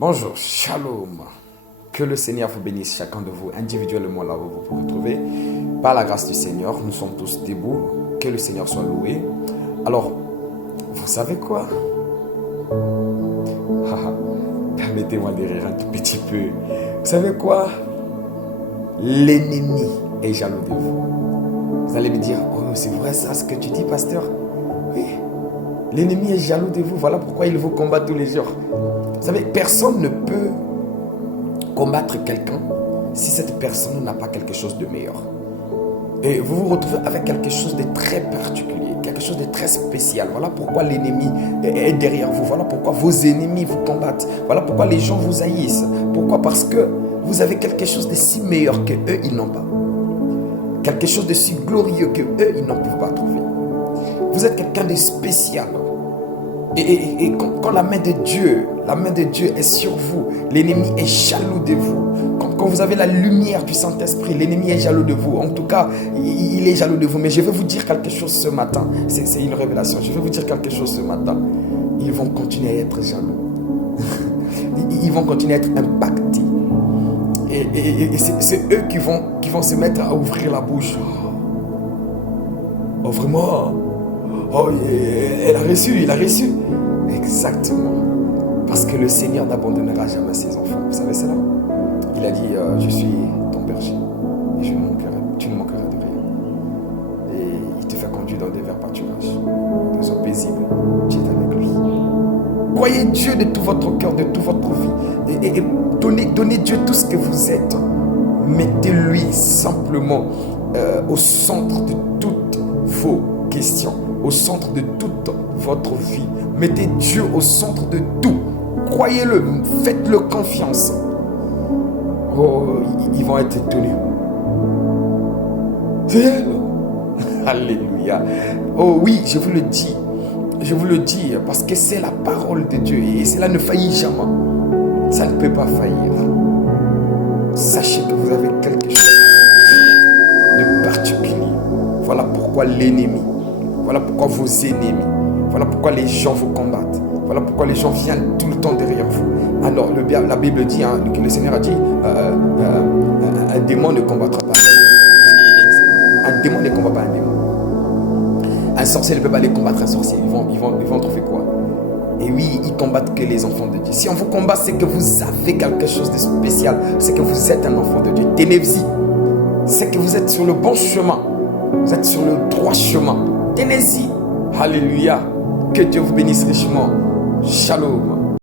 Bonjour, shalom. Que le Seigneur vous bénisse chacun de vous individuellement là où vous vous retrouvez. Par la grâce du Seigneur, nous sommes tous debout. Que le Seigneur soit loué. Alors, vous savez quoi? Permettez-moi de rire un tout petit peu. Vous savez quoi? L'ennemi est jaloux de vous. Vous allez me dire, oh, c'est vrai ça ce que tu dis, pasteur? Oui. L'ennemi est jaloux de vous. Voilà pourquoi il vous combat tous les jours. Vous savez, personne ne peut combattre quelqu'un si cette personne n'a pas quelque chose de meilleur. Et vous vous retrouvez avec quelque chose de très particulier, quelque chose de très spécial. Voilà pourquoi l'ennemi est derrière vous. Voilà pourquoi vos ennemis vous combattent. Voilà pourquoi les gens vous haïssent. Pourquoi? Parce que vous avez quelque chose de si meilleur que eux, ils n'ont pas. Quelque chose de si glorieux que eux, ils n'en peuvent pas trouver. Vous êtes quelqu'un de spécial. Et quand la main de Dieu est sur vous, l'ennemi est jaloux de vous. Quand vous avez la lumière du Saint-Esprit, l'ennemi est jaloux de vous. En tout cas, il est jaloux de vous. Mais je vais vous dire quelque chose ce matin. C'est une révélation. Je vais vous dire quelque chose ce matin. Ils vont continuer à être jaloux. Ils vont continuer à être impactés. Et c'est eux qui vont se mettre à ouvrir la bouche. Oh, vraiment? Oh, il a reçu. Exactement. Parce que le Seigneur n'abandonnera jamais ses enfants. Vous savez cela? Il a dit, je suis ton berger. Et tu ne manqueras de rien. Et il te fait conduire dans des verts pâturages, des eaux paisibles. Tu es avec lui. Croyez Dieu de tout votre cœur, de toute votre vie. Et donnez Dieu tout ce que vous êtes. Mettez-lui simplement au centre de toutes vos questions, au centre de toute votre vie. Mettez Dieu au centre de tout. Croyez-le, faites-le confiance. Oh, ils vont être étonnés. Alléluia. Oh oui, je vous le dis. Je vous le dis parce que c'est la parole de Dieu et cela ne faillit jamais. Ça ne peut pas faillir. Sachez que vous avez quelque chose de particulier. Voilà pourquoi l'ennemi, voilà pourquoi vos ennemis, voilà pourquoi les gens vous combattent, voilà pourquoi les gens viennent tout le temps derrière vous. Alors la Bible dit, que le Seigneur a dit, un démon ne combattra pas. Un démon ne combat pas un démon. Un sorcier ne peut pas les combattre un sorcier. Ils vont trouver quoi? Et oui, ils combattent que les enfants de Dieu. Si on vous combat, c'est que vous avez quelque chose de spécial. C'est que vous êtes un enfant de Dieu. Tenez-y. C'est que vous êtes sur le bon chemin. Vous êtes sur le droit chemin. Tenez-y. Alléluia. Que Dieu vous bénisse richement. Shalom.